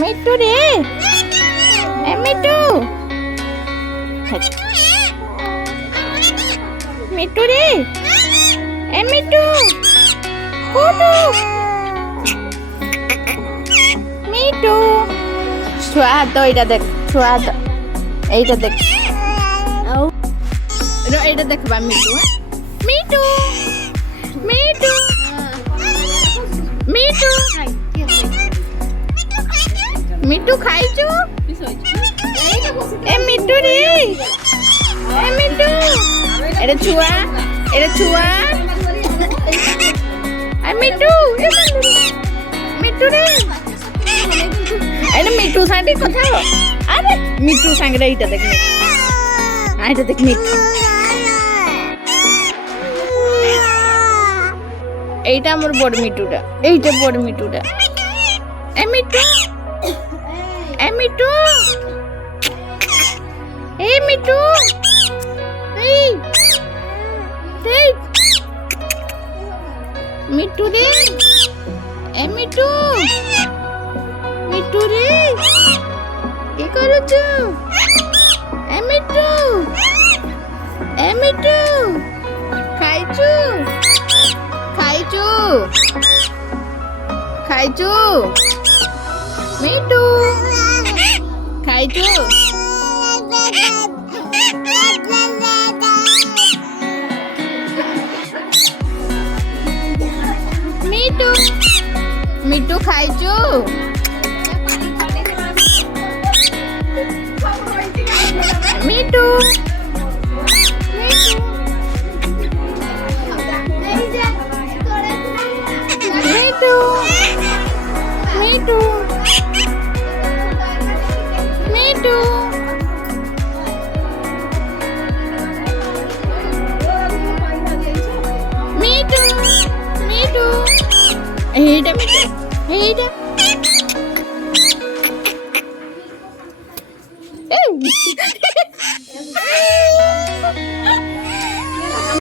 মিট্টু রে, এ মিট্টু, মিট্টু রে, এ মিট্টু, কুটু, মিট্টু। ছুয়া হাত এইটা দেখ, ছুয়া হাত এইটা দেখ, এইটা দেখবা মিট্টু, হ্যাঁ মিট্টু, মিট্টু, মিট্টু, মিট্টু খাইছো? এ মিট্টু রে, এ মিট্টু, এটা ছুয়া, এটা ছুয়া, আর মিট্টু, মিট্টু রে, এটা মিট্টু সাথে কথা, আরে মিট্টু সাথে এইটা দেখ, এইটা দেখ মিট্টু, এইটা আমার বড় মিট্টুটা, এইটা বড় মিট্টুটা, এ মিট্টু, এ মিট্টু, এ মিট্টু, এই এই মিট্টু রে, এ মিট্টু, মিট্টু রে, কি করছো? এ মিট্টু, এ মিট্টু, খাইছো? খাইছো? খাইছো? মিট্টু, খাইছো? মিট্টু, মিট্টু খাইছো? মিট্টু, মিট্টু, মিট্টু, মিট্টু, মিট্টু, মিট্টু, এইটা মিট্টু, এইটা, এই